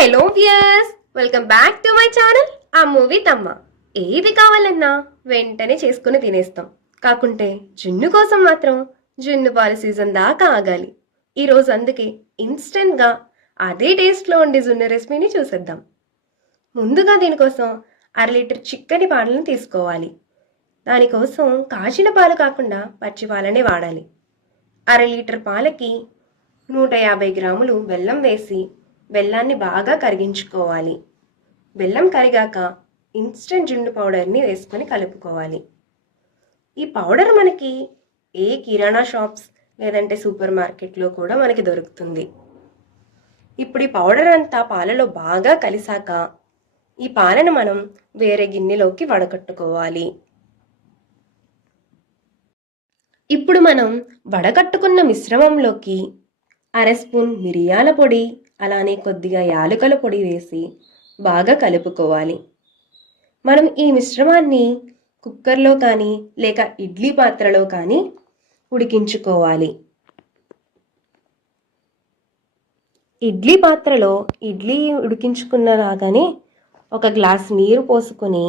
Hello viewers, welcome back to my channel ఆ movie తమ్మ. ఏది కావాలన్నా వెంటనే చేసుకుని తినేస్తాం. కాకుంటే జున్ను కోసం మాత్రం జున్ను పాల సీజన్ దాకా ఆగాలి. ఈరోజు అందుకే ఇన్స్టెంట్గా అదే టేస్ట్లో ఉండే జున్ను రెసిపీని చూసేద్దాం. ముందుగా దీనికోసం 1/2 లీటర్ చిక్కని పాలను తీసుకోవాలి. దానికోసం కాచిన పాలు కాకుండా పచ్చి పాలనే వాడాలి. 1/2 లీటర్ పాలకి 150 గ్రాములు బెల్లం వేసి బెల్లాన్ని బాగా కరిగించుకోవాలి. బెల్లం కరిగాక ఇన్స్టెంట్ జున్ను పౌడర్ని వేసుకొని కలుపుకోవాలి. ఈ పౌడర్ మనకి ఏ కిరాణా షాప్స్ లేదంటే సూపర్ మార్కెట్లో కూడా మనకి దొరుకుతుంది. ఇప్పుడు ఈ పౌడర్ అంతా పాలలో బాగా కలిసాక ఈ పాలను మనం వేరే గిన్నెలోకి వడకట్టుకోవాలి. ఇప్పుడు మనం వడకట్టుకున్న మిశ్రమంలోకి 1/2 స్పూన్ మిరియాల పొడి, అలానే కొద్దిగా యాలకుల పొడి వేసి బాగా కలుపుకోవాలి. మనం ఈ మిశ్రమాన్ని కుక్కర్లో కానీ లేక ఇడ్లీ పాత్రలో కానీ ఉడికించుకోవాలి. ఇడ్లీ పాత్రలో ఇడ్లీ ఉడికించుకున్నలాగానే 1 గ్లాస్ నీరు పోసుకొని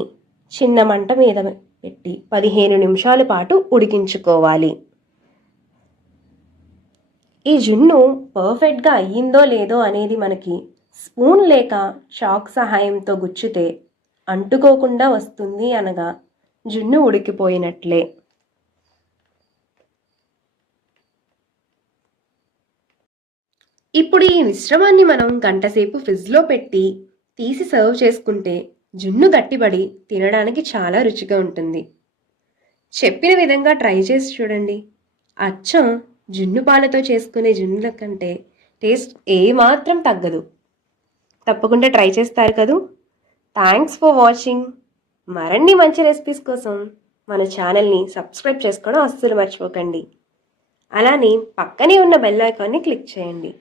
చిన్న మంట మీద పెట్టి 15 నిమిషాల పాటు ఉడికించుకోవాలి. ఈ జున్ను పర్ఫెక్ట్గా అయ్యిందో లేదో అనేది మనకి స్పూన్ లేక చాక్ సహాయంతో గుచ్చితే అంటుకోకుండా వస్తుంది అనగా జున్ను ఉడికిపోయినట్లే. ఇప్పుడు ఈ మిశ్రమాన్ని మనం గంటసేపు ఫ్రిడ్జ్లో పెట్టి తీసి సర్వ్ చేసుకుంటే జున్ను గట్టిపడి తినడానికి చాలా రుచిగా ఉంటుంది. చెప్పిన విధంగా ట్రై చేసి చూడండి. అచ్చం జున్ను పాలతో చేసుకునే జున్నుల కంటే టేస్ట్ ఏమాత్రం తగ్గదు. తప్పకుండా ట్రై చేస్తారు కదూ. Thanks for watching. మరిన్ని మంచి రెసిపీస్ కోసం మన ఛానల్ని సబ్స్క్రైబ్ చేసుకోవడం అస్సలు మర్చిపోకండి. అలానే పక్కనే ఉన్న బెల్ ఐకాన్ని క్లిక్ చేయండి.